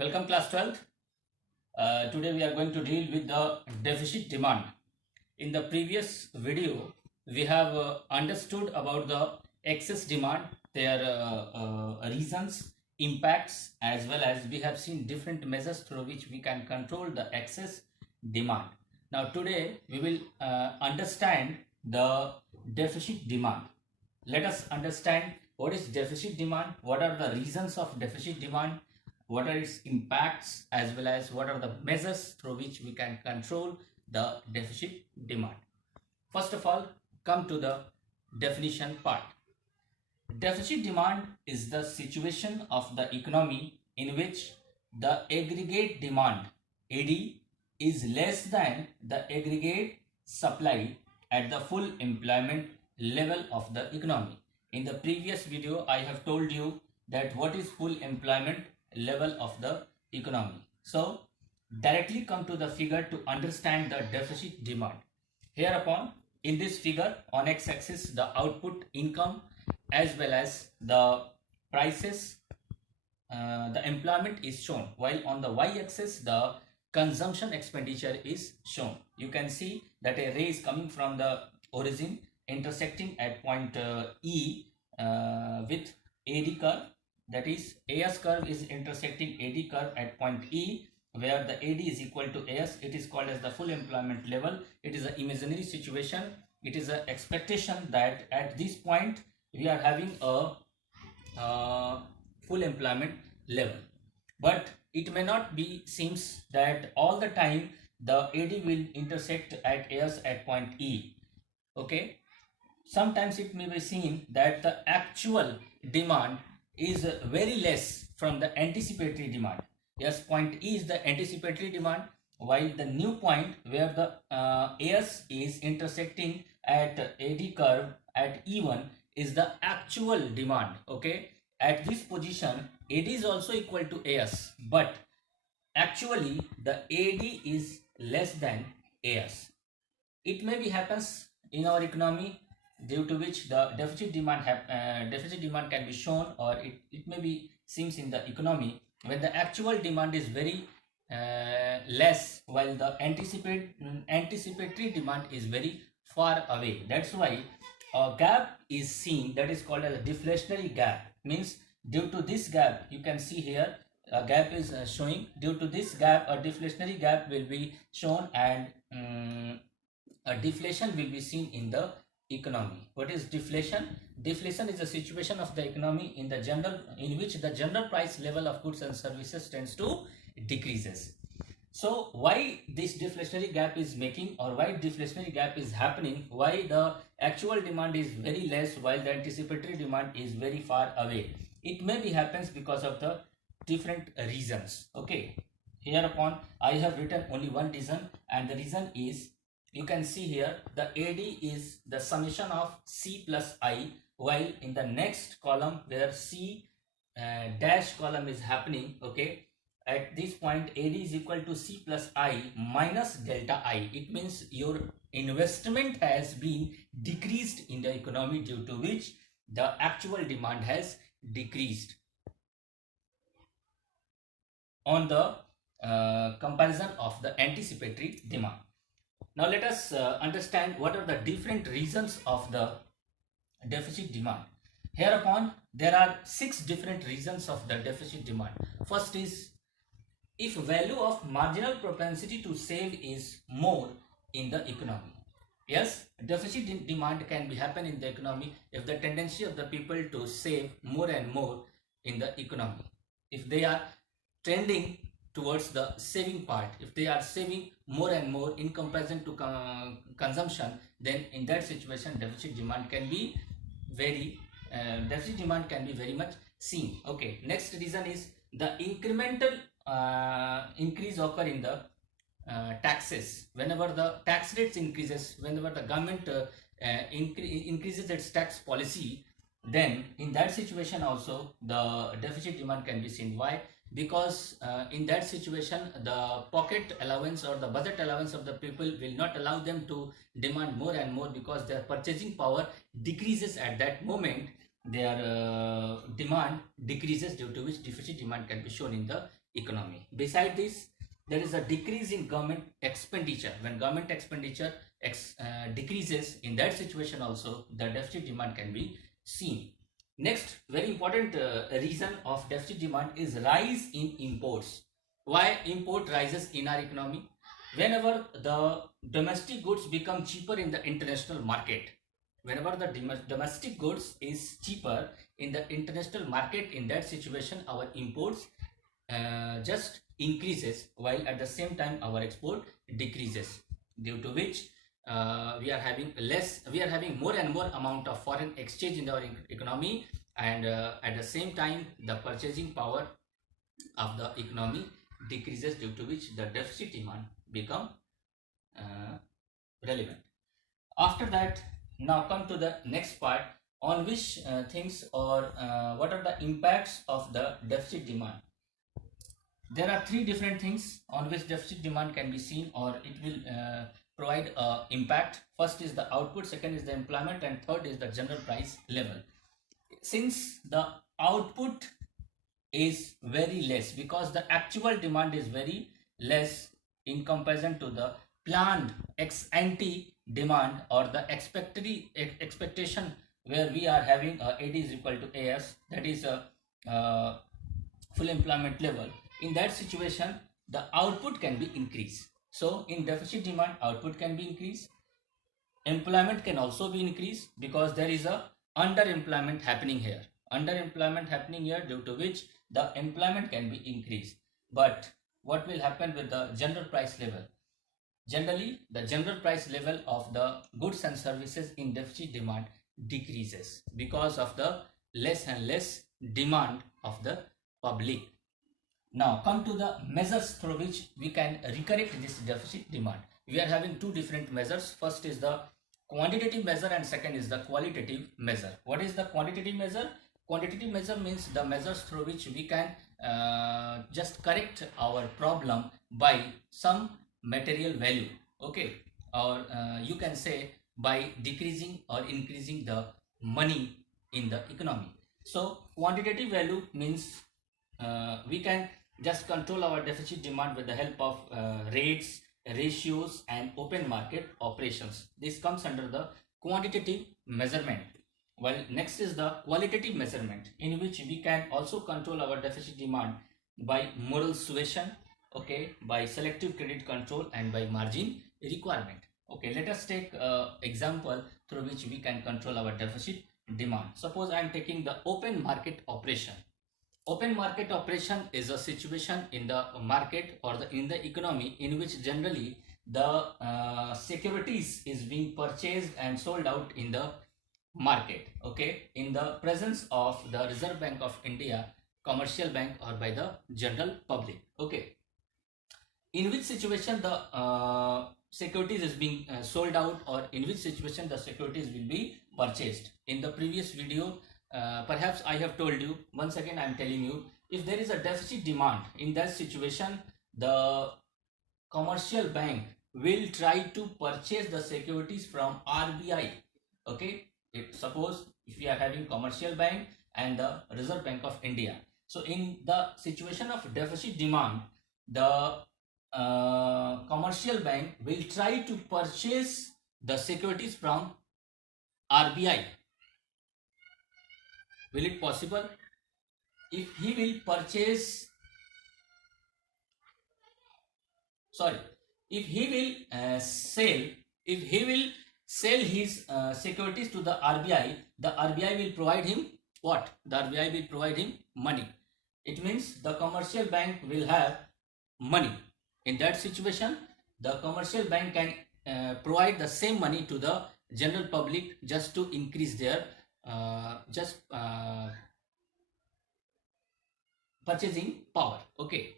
Welcome class 12th. Today we are going to deal with the deficit demand. In the previous video, we have understood about the excess demand, their reasons, impacts, as well as we have seen different measures through which we can control the excess demand. Now today we will understand the deficit demand. Let us understand what is deficit demand, what are the reasons of deficit demand, what are its impacts, as well as what are the measures through which we can control the deficit demand. First of all, come to the definition part. Deficit demand is the situation of the economy in which the aggregate demand AD is less than the aggregate supply at the full employment level of the economy. In the previous video, I have told you that what is full employment level of the economy. So directly come to the figure to understand the deficit demand. Hereupon, in this figure, on x-axis the output income as well as the prices, the employment is shown, while on the y-axis the consumption expenditure is shown. You can see that a ray is coming from the origin intersecting at point E with AD curve, that is AS curve is intersecting AD curve at point E, where the AD is equal to AS. It is called as the full employment level. It is an imaginary situation. It is an expectation that at this point we are having a full employment level, but it may not be, seems that all the time the AD will intersect at AS at point E. Okay, sometimes it may be seen that the actual demand is very less from the anticipatory demand. Yes, point E is the anticipatory demand, while the new point where the AS is intersecting at AD curve at E1 is the actual demand. Okay, at this position AD is also equal to AS, but actually the AD is less than AS. It may be happens in our economy due to which the deficit demand can be shown, or it may be seems in the economy when the actual demand is very less, while the anticipatory demand is very far away. That's why a gap is seen, that is called as a deflationary gap. Means due to this gap, you can see here a gap is showing. Due to this gap, a deflationary gap will be shown, and a deflation will be seen in the economy. What is deflation? Deflation is a situation of the economy in which the general price level of goods and services tends to decreases. So why this deflationary gap is making, or why deflationary gap is happening, why the actual demand is very less while the anticipatory demand is very far away? It may be happens because of the different reasons. Okay, hereupon I have written only one reason, and the reason is, you can see here the AD is the summation of C plus I, while in the next column where C dash column is happening, okay, at this point AD is equal to C plus I minus delta I. It means your investment has been decreased in the economy, due to which the actual demand has decreased on the comparison of the anticipatory demand. Now let us understand what are the different reasons of the deficit demand. Hereupon there are 6 different reasons of the deficit demand. First is, if value of marginal propensity to save is more in the economy. Yes, deficit demand can be happen in the economy if the tendency of the people to save more and more in the economy. If they are trending towards the saving part, if they are saving more and more in comparison to consumption, then in that situation deficit demand can be very much seen. Okay, next reason is the incremental increase occur in the taxes. Whenever the tax rates increases, whenever the government increases its tax policy, then in that situation also the deficit demand can be seen. Why? Because in that situation the pocket allowance or the budget allowance of the people will not allow them to demand more and more, because their purchasing power decreases at that moment. their demand decreases, due to which deficit demand can be shown in the economy. Beside this, there is a decrease in government expenditure. When government expenditure decreases, in that situation also the deficit demand can be seen. Next, very important reason of deficit demand is rise in imports. Why import rises in our economy? Whenever the domestic goods become cheaper in the international market, whenever the domestic goods is cheaper in the international market, in that situation our imports just increases, while at the same time our export decreases, due to which we are having more and more amount of foreign exchange in our economy, and at the same time the purchasing power of the economy decreases, due to which the deficit demand become uh, relevant. After that, now come to the next part, on which things or what are the impacts of the deficit demand. There are three different things on which deficit demand can be seen, or it will provide impact. First is the output, second is the employment, and third is the general price level. Since the output is very less, because the actual demand is very less in comparison to the planned ex ante demand, or the expectation, where we are having AD is equal to AS, that is a full employment level. In that situation, the output can be increased. So in deficit demand, output can be increased, employment can also be increased, because there is a underemployment happening here, due to which the employment can be increased. But what will happen with the general price level? Generally, the general price level of the goods and services in deficit demand decreases, because of the less and less demand of the public. Now come to the measures through which we can recorrect this deficit demand. We are having two different measures. First is the quantitative measure and second is the qualitative measure. What is the quantitative measure? Quantitative measure means the measures through which we can just correct our problem by some material value, okay, or you can say by decreasing or increasing the money in the economy. So quantitative value means we can just control our deficit demand with the help of rates, ratios, and open market operations. This comes under the quantitative measurement. While next is the qualitative measurement, in which we can also control our deficit demand by moral suasion, okay, by selective credit control, and by margin requirement. Okay, let us take example through which we can control our deficit demand. Suppose I am taking the open market operation. Open market operation is a situation in the market or in the economy in which generally the securities is being purchased and sold out in the market, okay, in the presence of the Reserve Bank of India, commercial bank, or by the general public, okay. In which situation the securities is being sold out, or in which situation the securities will be purchased. In the previous video, perhaps I have told you, once again I am telling you, if there is a deficit demand, in that situation the commercial bank will try to purchase the securities from RBI, okay. Suppose if we are having commercial bank and the Reserve Bank of India, so in the situation of deficit demand, the commercial bank will try to purchase the securities from RBI. Will it possible? If he will purchase, sorry, if he will sell his securities to the RBI, the RBI will provide him what? The RBI will provide him money. It means the commercial bank will have money. In that situation, the commercial bank can provide the same money to the general public just to increase their purchasing power, okay.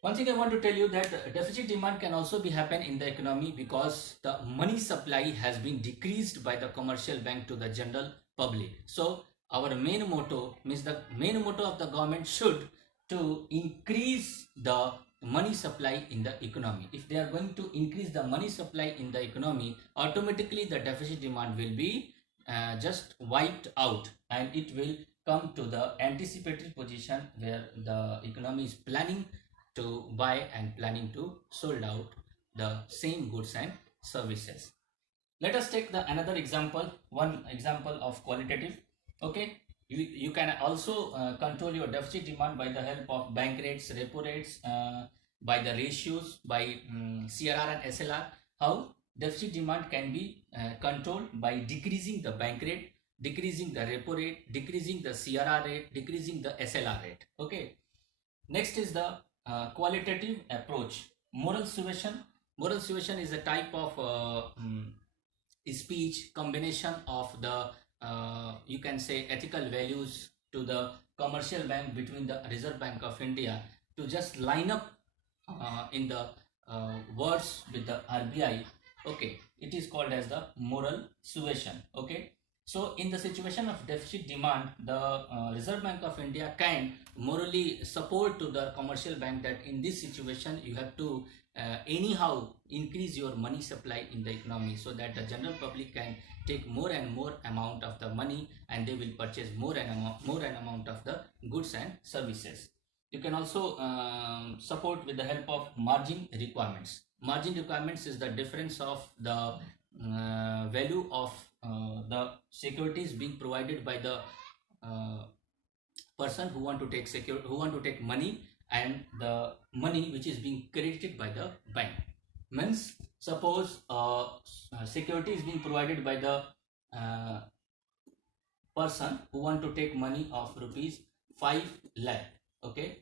One thing I want to tell you, that deficit demand can also be happen in the economy because the money supply has been decreased by the commercial bank to the general public. So our main motto means, the main motto of the government should to increase the money supply in the economy. If they are going to increase the money supply in the economy, automatically the deficit demand will be just wiped out, and it will come to the anticipated position where the economy is planning to buy and planning to sold out the same goods and services. Let us take the another example, one example of qualitative. Okay, you can also control your deficit demand by the help of bank rates, repo rates, by the ratios, by CRR and SLR. How deficit demand can be controlled by decreasing the bank rate, decreasing the repo rate, decreasing the CRR rate, decreasing the SLR rate. Okay, next is the qualitative approach. Moral suasion. Moral suasion is a type of speech combination of the you can say ethical values to the commercial bank between the Reserve Bank of India to just line up in the words with the RBI. Okay, it is called as the moral suasion. Okay, so in the situation of deficit demand, the Reserve Bank of India can morally support to the commercial bank that in this situation you have to anyhow increase your money supply in the economy, so that the general public can take more and more amount of the money and they will purchase more and amount of the goods and services. You can also support with the help of margin requirements. Margin requirements is the difference of the value of the securities being provided by the person who want to take money, and the money which is being credited by the bank. Means suppose security is being provided by the uh, person who want to take money of rupees 5 lakh. Okay,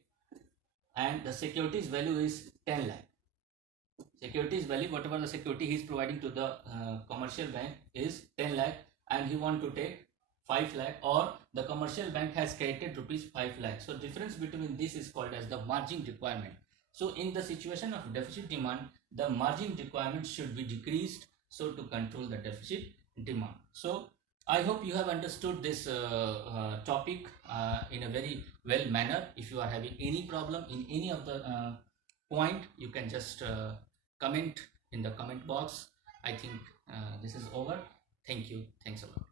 and the securities value is 10 lakh. Securities value, whatever the security he is providing to the commercial bank is 10 lakh, and he want to take 5 lakh, or the commercial bank has credited rupees 5 lakh. So difference between this is called as the margin requirement. So in the situation of deficit demand, the margin requirement should be decreased so to control the deficit demand. So I hope you have understood this topic in a very well manner. If you are having any problem in any of the point, you can just comment in the comment box. I think this is over. Thank you. Thanks a lot.